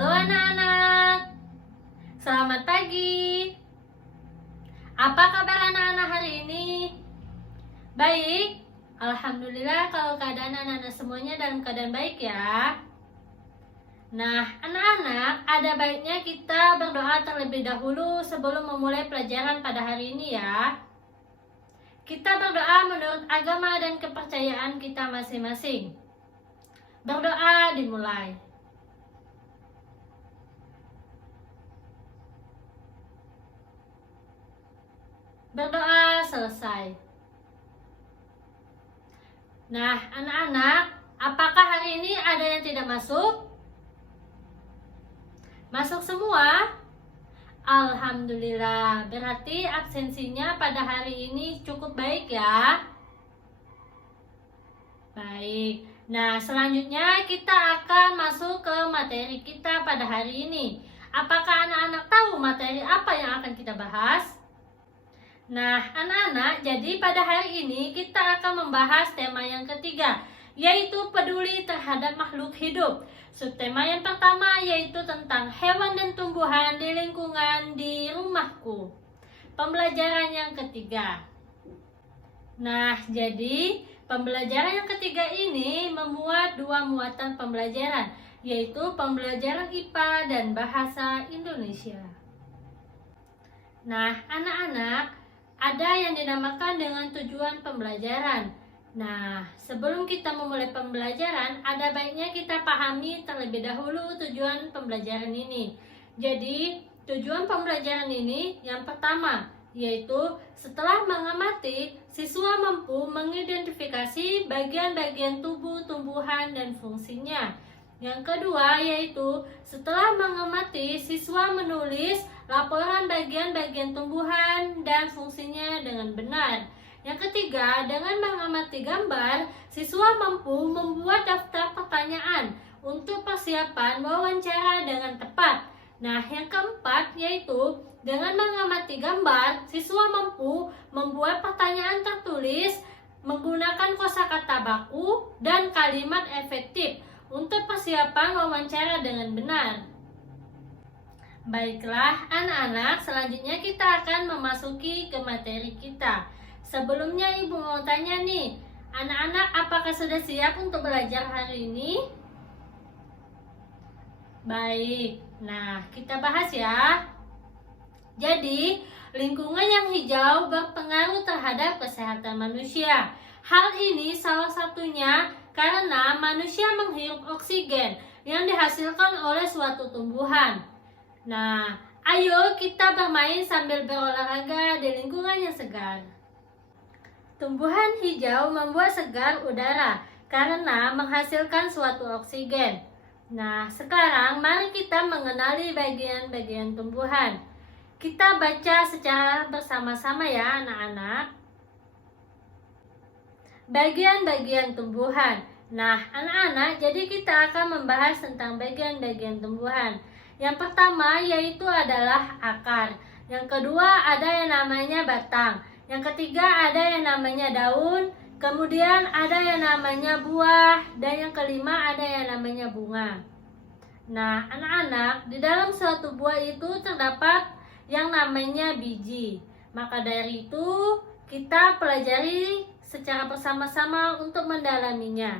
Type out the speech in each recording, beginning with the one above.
Halo anak-anak, selamat pagi. Apa kabar anak-anak hari ini? Baik, alhamdulillah kalau keadaan anak-anak semuanya dalam keadaan baik ya. Nah, anak-anak, ada baiknya kita berdoa terlebih dahulu sebelum memulai pelajaran pada hari ini ya. Kita berdoa menurut agama dan kepercayaan kita masing-masing. Berdoa dimulai. Berdoa selesai. Nah, anak-anak, apakah hari ini ada yang tidak masuk? Masuk semua? Alhamdulillah, berarti absensinya pada hari ini cukup baik ya. Baik, nah selanjutnya kita akan masuk ke materi kita pada hari ini. Apakah anak-anak tahu materi apa yang akan kita bahas? Nah, anak-anak, jadi pada hari ini kita akan membahas tema yang ketiga, yaitu peduli terhadap makhluk hidup. Subtema yang pertama yaitu tentang hewan dan tumbuhan di lingkungan di rumahku. Pembelajaran yang ketiga. Nah, jadi pembelajaran yang ketiga ini memuat dua muatan pembelajaran, yaitu pembelajaran IPA dan Bahasa Indonesia. Nah, anak-anak, ada yang dinamakan dengan tujuan pembelajaran. Nah, sebelum kita memulai pembelajaran, ada baiknya kita pahami terlebih dahulu tujuan pembelajaran ini. Jadi, tujuan pembelajaran ini yang pertama, yaitu setelah mengamati, siswa mampu mengidentifikasi bagian-bagian tubuh, tumbuhan, dan fungsinya. Yang kedua, yaitu setelah mengamati, siswa menulis laporan bagian-bagian tumbuhan dan fungsinya dengan benar. Yang ketiga, dengan mengamati gambar, siswa mampu membuat daftar pertanyaan untuk persiapan wawancara dengan tepat. Nah, yang keempat yaitu dengan mengamati gambar, siswa mampu membuat pertanyaan tertulis menggunakan kosakata baku dan kalimat efektif untuk persiapan wawancara dengan benar. Baiklah anak-anak, selanjutnya kita akan memasuki ke materi kita. Sebelumnya ibu mau tanya nih, anak-anak apakah sudah siap untuk belajar hari ini? Baik, nah kita bahas ya. Jadi, lingkungan yang hijau berpengaruh terhadap kesehatan manusia. Hal ini salah satunya karena manusia menghirup oksigen yang dihasilkan oleh suatu tumbuhan. Nah, ayo kita bermain sambil berolahraga di lingkungan yang segar. Tumbuhan hijau membuat segar udara karena menghasilkan suatu oksigen. Nah, sekarang mari kita mengenali bagian-bagian tumbuhan. Kita baca secara bersama-sama ya anak-anak. Bagian-bagian tumbuhan. Nah, anak-anak, jadi kita akan membahas tentang bagian-bagian tumbuhan. Yang pertama yaitu adalah akar. Yang kedua ada yang namanya batang. Yang ketiga ada yang namanya daun. Kemudian ada yang namanya buah. Dan yang kelima ada yang namanya bunga. Nah, anak-anak, di dalam suatu buah itu terdapat yang namanya biji. Maka dari itu kita pelajari secara bersama-sama untuk mendalaminya.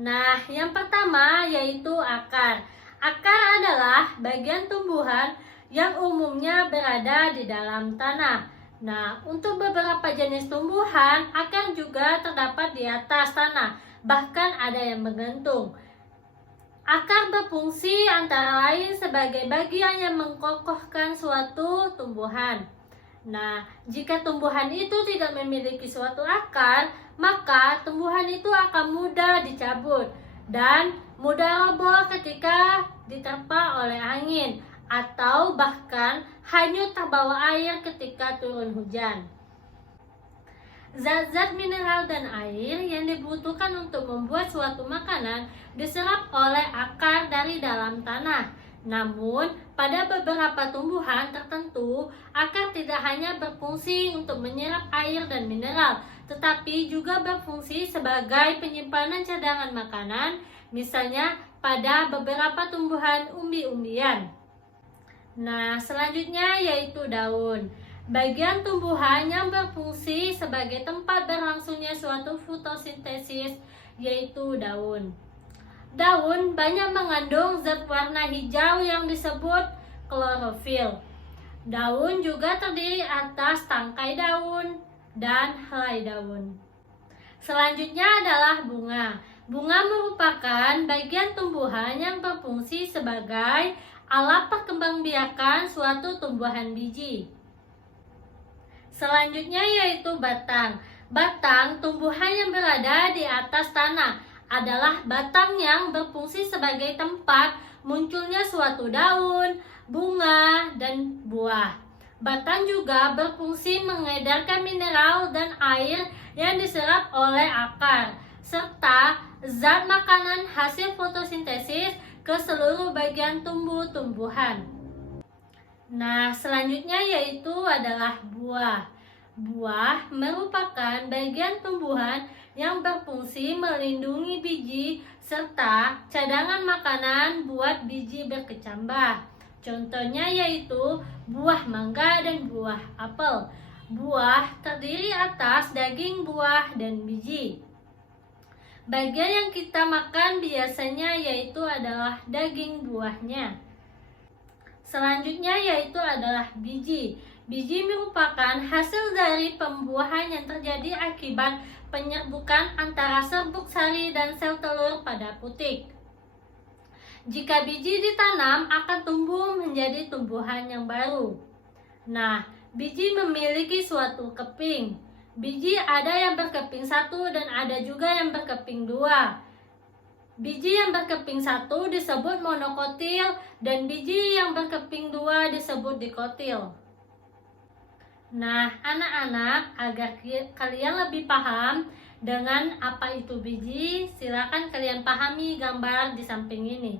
Nah, yang pertama yaitu akar. Akar adalah bagian tumbuhan yang umumnya berada di dalam tanah. Nah, untuk beberapa jenis tumbuhan, akar juga terdapat di atas tanah, bahkan ada yang menggantung. Akar berfungsi antara lain sebagai bagian yang mengkokohkan suatu tumbuhan. Nah, jika tumbuhan itu tidak memiliki suatu akar, maka tumbuhan itu akan mudah dicabut dan mudah roboh ketika diterpa oleh angin atau bahkan hanyut terbawa air ketika turun hujan. Zat-zat mineral dan air yang dibutuhkan untuk membuat suatu makanan diserap oleh akar dari dalam tanah. Namun, pada beberapa tumbuhan tertentu, akar tidak hanya berfungsi untuk menyerap air dan mineral, tetapi juga berfungsi sebagai penyimpanan cadangan makanan, misalnya pada beberapa tumbuhan umbi-umbian. Nah, selanjutnya yaitu daun. Bagian tumbuhan yang berfungsi sebagai tempat berlangsungnya suatu fotosintesis yaitu daun. Daun banyak mengandung zat warna hijau yang disebut klorofil. Daun juga terdiri atas tangkai daun dan helai daun. Selanjutnya adalah bunga. Bunga merupakan bagian tumbuhan yang berfungsi sebagai alat perkembangbiakan suatu tumbuhan biji. Selanjutnya yaitu batang. Batang, tumbuhan yang berada di atas tanah, adalah batang yang berfungsi sebagai tempat munculnya suatu daun, bunga, dan buah. Batang juga berfungsi mengedarkan mineral dan air yang diserap oleh akar, serta zat makanan hasil fotosintesis ke seluruh bagian tumbuh-tumbuhan. Nah, selanjutnya yaitu adalah buah. Buah merupakan bagian tumbuhan yang berfungsi melindungi biji serta cadangan makanan buat biji berkecambah. Contohnya yaitu buah mangga dan buah apel. Buah terdiri atas daging buah dan biji. Bagian yang kita makan biasanya yaitu adalah daging buahnya. Selanjutnya yaitu adalah biji. Biji merupakan hasil dari pembuahan yang terjadi akibat penyerbukan antara serbuk sari dan sel telur pada putik. Jika biji ditanam akan tumbuh menjadi tumbuhan yang baru. Nah, biji memiliki suatu keping. Biji ada yang berkeping satu dan ada juga yang berkeping dua. Biji yang berkeping satu disebut monokotil dan biji yang berkeping dua disebut dikotil. Nah, anak-anak, agar kalian lebih paham dengan apa itu biji, silakan kalian pahami gambar di samping ini.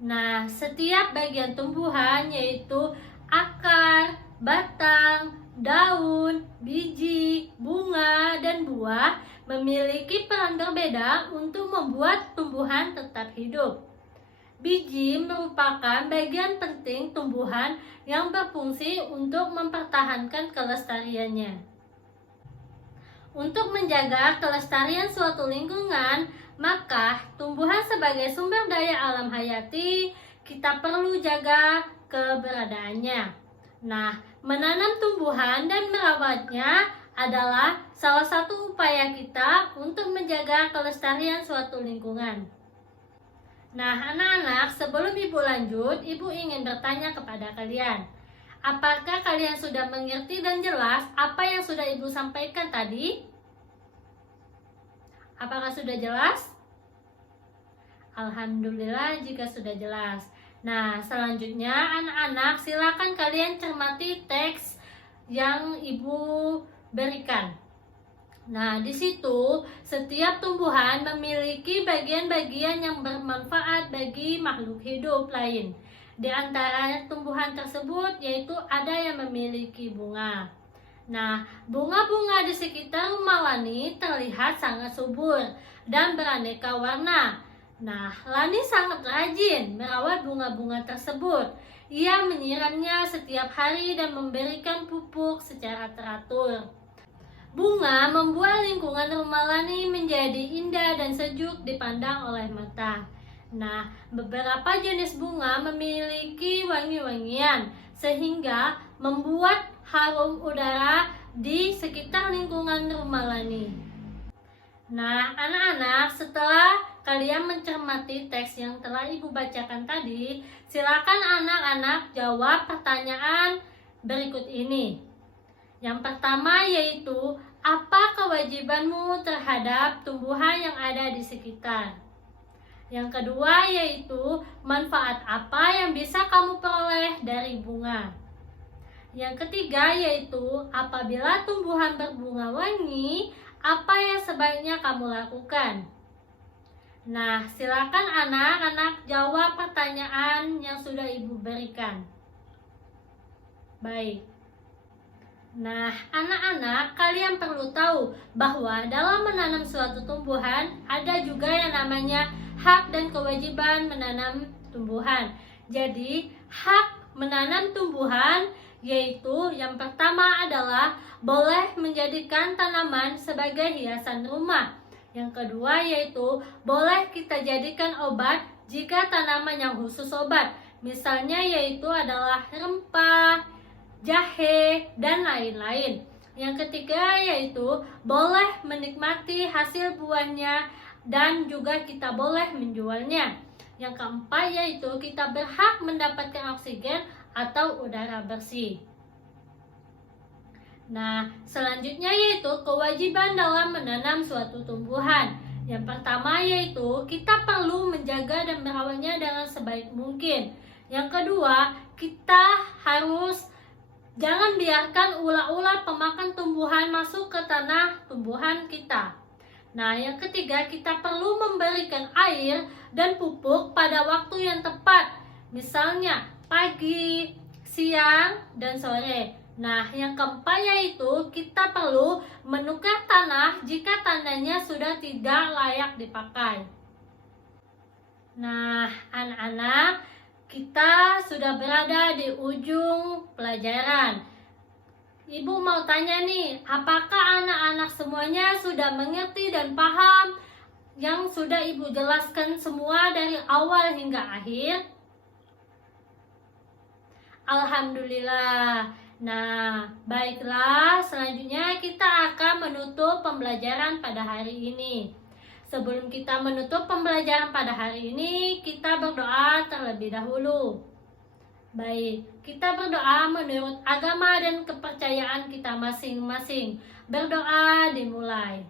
Nah, setiap bagian tumbuhan yaitu akar, batang, daun, biji, bunga, dan buah memiliki peran berbeda untuk membuat tumbuhan tetap hidup. Biji merupakan bagian penting tumbuhan yang berfungsi untuk mempertahankan kelestariannya. Untuk menjaga kelestarian suatu lingkungan, maka tumbuhan sebagai sumber daya alam hayati, kita perlu jaga keberadaannya. Nah, menanam tumbuhan dan merawatnya adalah salah satu upaya kita untuk menjaga kelestarian suatu lingkungan. Nah, anak-anak, sebelum Ibu lanjut, Ibu ingin bertanya kepada kalian. Apakah kalian sudah mengerti dan jelas apa yang sudah Ibu sampaikan tadi? Apakah sudah jelas? Alhamdulillah jika sudah jelas. Nah, selanjutnya anak-anak silakan kalian cermati teks yang Ibu berikan. Nah, di situ setiap tumbuhan memiliki bagian-bagian yang bermanfaat bagi makhluk hidup lain. Di antara tumbuhan tersebut yaitu ada yang memiliki bunga. Nah, bunga-bunga di sekitar rumah Lani terlihat sangat subur dan beraneka warna. Nah, Lani sangat rajin merawat bunga-bunga tersebut. Ia menyiramnya setiap hari dan memberikan pupuk secara teratur. Bunga membuat lingkungan rumah Lani menjadi indah dan sejuk dipandang oleh mata. Nah, beberapa jenis bunga memiliki wangi-wangian sehingga membuat harum udara di sekitar lingkungan rumah Lani. Nah, anak-anak, setelah kalian mencermati teks yang telah Ibu bacakan tadi, silakan anak-anak jawab pertanyaan berikut ini. Yang pertama yaitu, apa kewajibanmu terhadap tumbuhan yang ada di sekitar? Yang kedua yaitu, manfaat apa yang bisa kamu peroleh dari bunga? Yang ketiga yaitu, apabila tumbuhan berbunga wangi, apa yang sebaiknya kamu lakukan? Nah, silakan anak-anak jawab pertanyaan yang sudah Ibu berikan. Baik. Nah, anak-anak, kalian perlu tahu bahwa dalam menanam suatu tumbuhan ada juga yang namanya hak dan kewajiban menanam tumbuhan. Jadi, hak menanam tumbuhan yaitu yang pertama adalah boleh menjadikan tanaman sebagai hiasan rumah. Yang kedua yaitu boleh kita jadikan obat jika tanaman yang khusus obat. Misalnya yaitu adalah rempah, jahe, dan lain-lain. Yang ketiga yaitu boleh menikmati hasil buahnya dan juga kita boleh menjualnya. Yang keempat yaitu kita berhak mendapatkan oksigen atau udara bersih. Nah, selanjutnya yaitu kewajiban dalam menanam suatu tumbuhan. Yang pertama yaitu kita perlu menjaga dan merawatnya dengan sebaik mungkin. Yang kedua, kita harus jangan biarkan ulat-ulat pemakan tumbuhan masuk ke tanah tumbuhan kita. Nah, yang ketiga, kita perlu memberikan air dan pupuk pada waktu yang tepat. Misalnya, pagi, siang, dan sore. Nah, yang keempat yaitu kita perlu menukar tanah jika tanahnya sudah tidak layak dipakai. Nah, anak-anak, kita sudah berada di ujung pelajaran. Ibu mau tanya nih, apakah anak-anak semuanya sudah mengerti dan paham yang sudah ibu jelaskan semua dari awal hingga akhir? Alhamdulillah. Nah, baiklah, selanjutnya kita akan menutup pembelajaran pada hari ini. Sebelum kita menutup pembelajaran pada hari ini, kita berdoa terlebih dahulu. Baik, kita berdoa menurut agama dan kepercayaan kita masing-masing. Berdoa dimulai.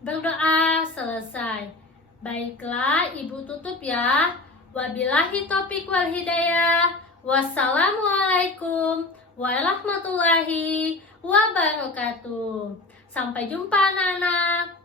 Berdoa selesai. Baiklah, ibu tutup ya. Wabillahi taufiq wal hidayah. Wassalamualaikum warahmatullahi wabarakatuh. Sampai jumpa anak-anak.